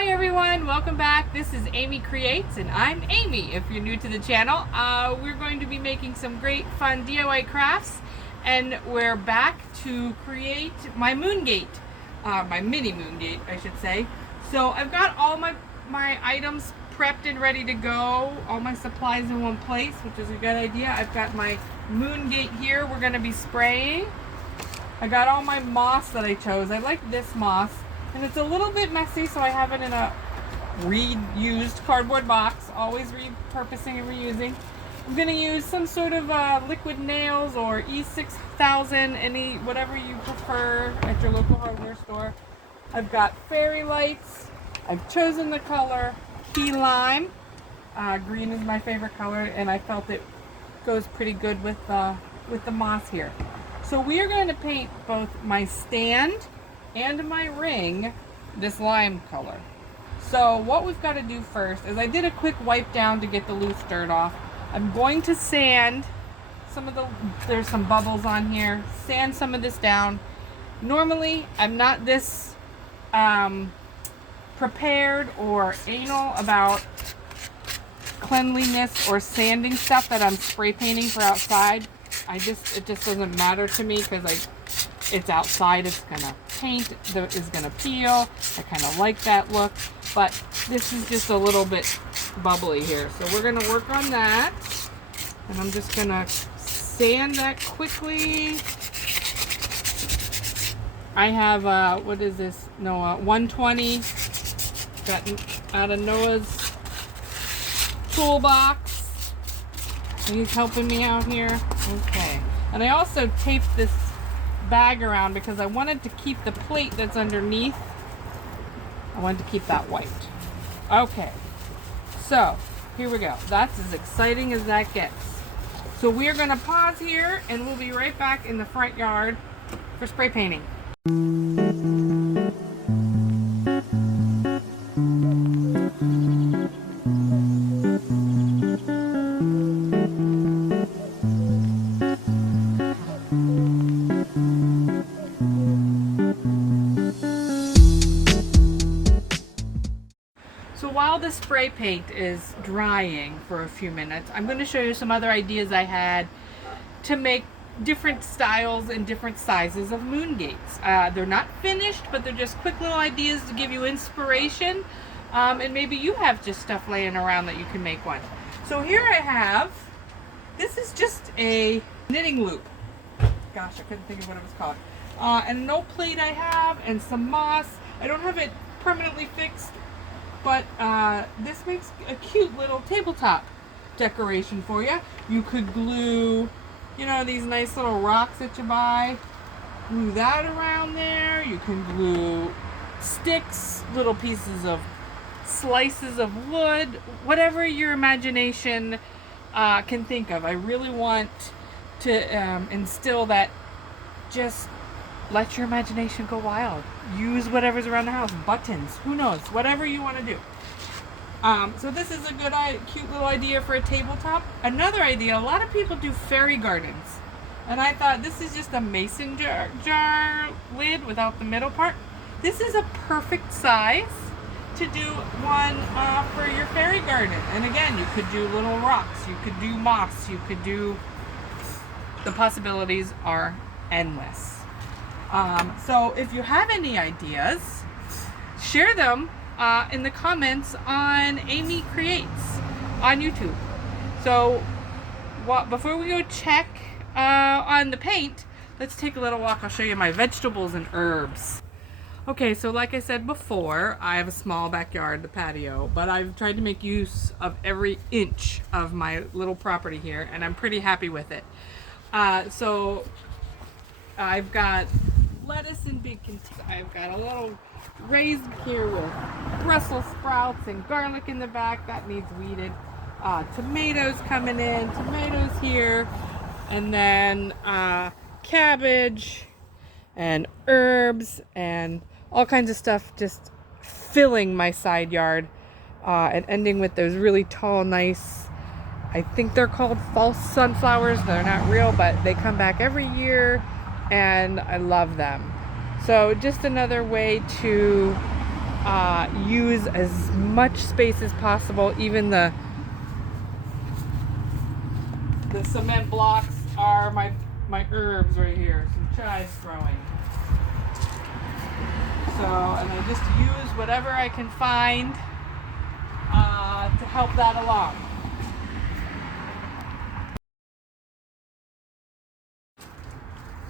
Hi everyone, welcome back. This is Amy Creates and I'm Amy if you're new to the channel. We're going to be making some great fun DIY crafts and we're back to create my moongate, my mini moongate I should say. So I've got all my items prepped and ready to go, all my supplies in one place, which is a good idea. I've got my moongate here we're going to be spraying. I got all my moss that I chose. I like this moss. And it's a little bit messy, so I have it in a reused cardboard box, always repurposing and reusing. I'm going to use some sort of liquid nails or E6000, whatever you prefer at your local hardware store. I've got fairy lights. I've chosen the color key lime. Green is my favorite color, and I felt it goes pretty good with the moss here. So we are going to paint both my stand and my ring this lime color. So what we've got to do first is I did a quick wipe down to get the loose dirt off. I'm going to sand some of there's some bubbles on here, sand some of this down. Normally I'm not this prepared or anal about cleanliness or sanding stuff that I'm spray painting for outside. It just doesn't matter to me because it's outside, it's gonna paint, it's gonna peel. I kind of like that look, but this is just a little bit bubbly here. So we're gonna work on that, and I'm just gonna sand that quickly. I have what is this? Noah 120. Got out of Noah's toolbox. He's helping me out here. Okay, and I also taped this bag around because I wanted to keep the plate that's underneath. I wanted to keep that white. Okay, so here we go. That's as exciting as that gets. So we're gonna pause here and we'll be right back in the front yard for spray painting. While the spray paint is drying for a few minutes, I'm going to show you some other ideas I had to make different styles and different sizes of moongates. They're not finished, but they're just quick little ideas to give you inspiration, and maybe you have just stuff laying around that you can make one. So here I have, this is just a knitting loop. Gosh, I couldn't think of what it was called. And an old plate I have, and some moss. I don't have it permanently fixed, but this makes a cute little tabletop decoration for you. You could glue, you know, these nice little rocks that you buy. Glue that around there. You can glue sticks, little pieces of slices of wood, whatever your imagination can think of. I really want to instill that. Just let your imagination go wild. Use whatever's around the house. Buttons, who knows, whatever you want to do. So this is a good, cute little idea for a tabletop. Another idea, a lot of people do fairy gardens. And I thought this is just a mason jar lid without the middle part. This is a perfect size to do one for your fairy garden. And again, you could do little rocks, you could do moss, you could do, the possibilities are endless. So if you have any ideas, share them in the comments on Amy Creates on YouTube. So before we go check on the paint, let's take a little walk. I'll show you my vegetables and herbs. Okay, so like I said before, I have a small backyard, the patio, but I've tried to make use of every inch of my little property here, and I'm pretty happy with it. So I've got lettuce in big containers. I've got a little raised here with Brussels sprouts and garlic in the back. That needs weeded. Tomatoes coming in. Tomatoes here. And then cabbage and herbs and all kinds of stuff just filling my side yard. And ending with those really tall, nice, I think they're called false sunflowers. They're not real, but they come back every year. And I love them. So just another way to use as much space as possible. Even the cement blocks are my herbs right here. Some chives growing. So, and I just use whatever I can find to help that along.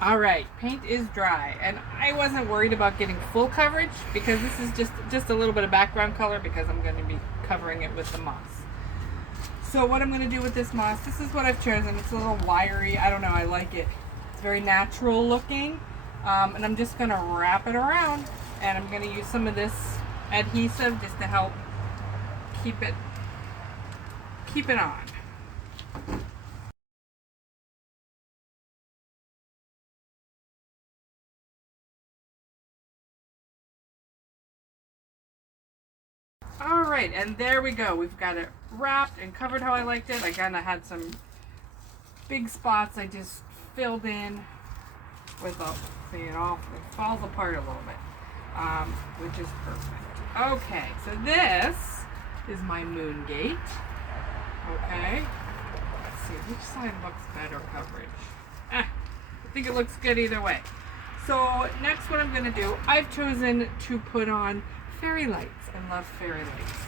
All right, paint is dry, and I wasn't worried about getting full coverage because this is just a little bit of background color because I'm going to be covering it with the moss. So what I'm going to do with this moss, this is what I've chosen. It's a little wiry. I don't know. I like it. It's very natural looking. And I'm just going to wrap it around. And I'm going to use some of this adhesive just to help keep it on. All right, and there we go. We've got it wrapped and covered how I liked it. I kind of had some big spots I just filled in with see it falls apart a little bit, which is perfect. Okay, so this is my moongate. Okay, let's see which side looks better coverage. I think it looks good either way. So next, what I'm going to do, I've chosen to put on fairy lights. I love fairy lights.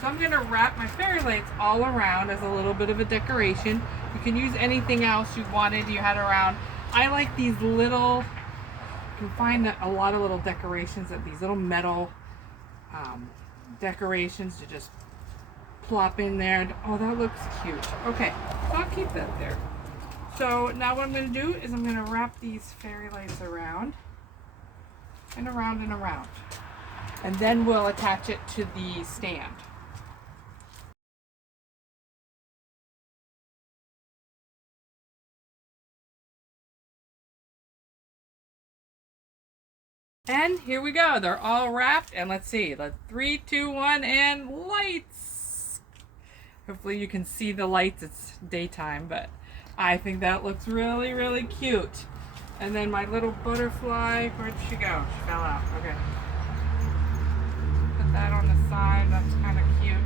So I'm going to wrap my fairy lights all around as a little bit of a decoration. You can use anything else you had around. I like these little, you can find a lot of little decorations of these little metal decorations to just plop in there. Oh, that looks cute. Okay, so I'll keep that there. So now what I'm going to do is I'm going to wrap these fairy lights around and around and around. And then we'll attach it to the stand. And here we go. They're all wrapped. And let's see. 3, 2, 1, and lights. Hopefully you can see the lights. It's daytime, but I think that looks really, really cute. And then my little butterfly, where'd she go? She fell out. Okay. Put that on the side. That's kind of cute.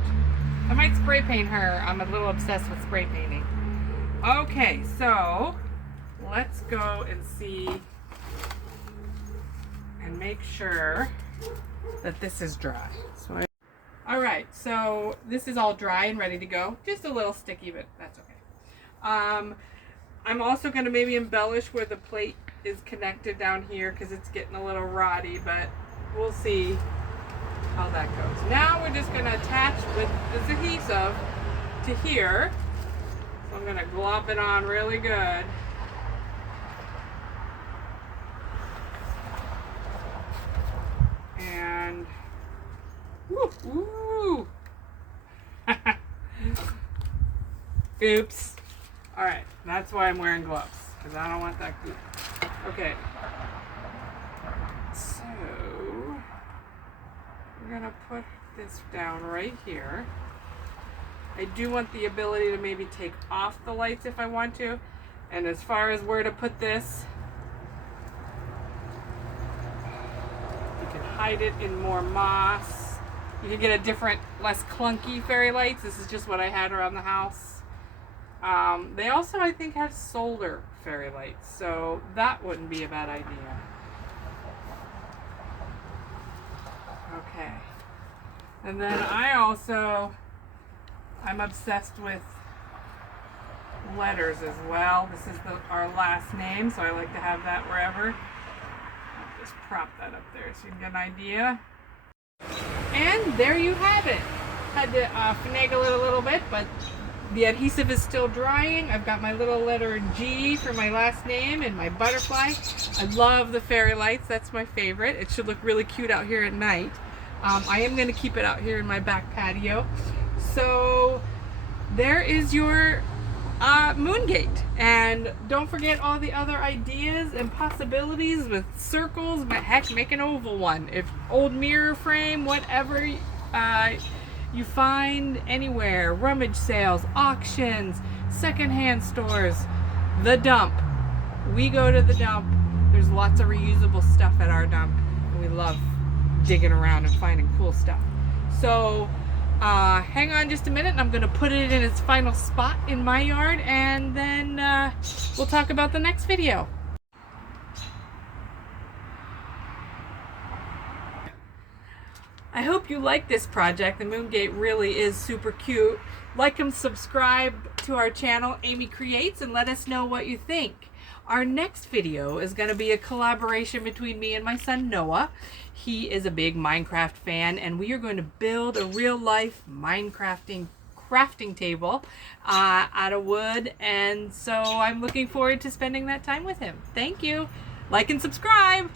I might spray paint her. I'm a little obsessed with spray painting. Okay, so let's go and see and make sure that this is dry. All right, so this is all dry and ready to go. Just a little sticky, but that's okay. I'm also going to maybe embellish where the plate is connected down here because it's getting a little rotty, but we'll see how that goes. Now we're just going to attach with this adhesive to here. So I'm going to glop it on really good. And woo. Oops. All right, that's why I'm wearing gloves, because I don't want that glue. Okay. So we're gonna put this down right here. I do want the ability to maybe take off the lights if I want to. And as far as where to put this, you can hide it in more moss. You can get a different, less clunky fairy lights. This is just what I had around the house. They also, I think, have solar fairy lights, so that wouldn't be a bad idea. Okay. And then I'm obsessed with letters as well. This is our last name, so I like to have that wherever. I'll just prop that up there so you can get an idea. And there you have it. Had to finagle it a little bit, but the adhesive is still drying. I've got my little letter G for my last name and my butterfly. I love the fairy lights. That's my favorite. It should look really cute out here at night. I am going to keep it out here in my back patio. So there is your moongate. And don't forget all the other ideas and possibilities with circles, but heck, make an oval one. If old mirror frame, whatever you find anywhere, rummage sales, auctions, secondhand stores, the dump. We go to the dump. There's lots of reusable stuff at our dump. We love digging around and finding cool stuff. So hang on just a minute, and I'm going to put it in its final spot in my yard, and then we'll talk about the next video. I hope you like this project. The moongate really is super cute. Like and subscribe to our channel, Amy Creates, and let us know what you think. Our next video is going to be a collaboration between me and my son Noah. He is a big Minecraft fan, and we are going to build a real-life crafting table out of wood, and so I'm looking forward to spending that time with him. Thank you. Like and subscribe.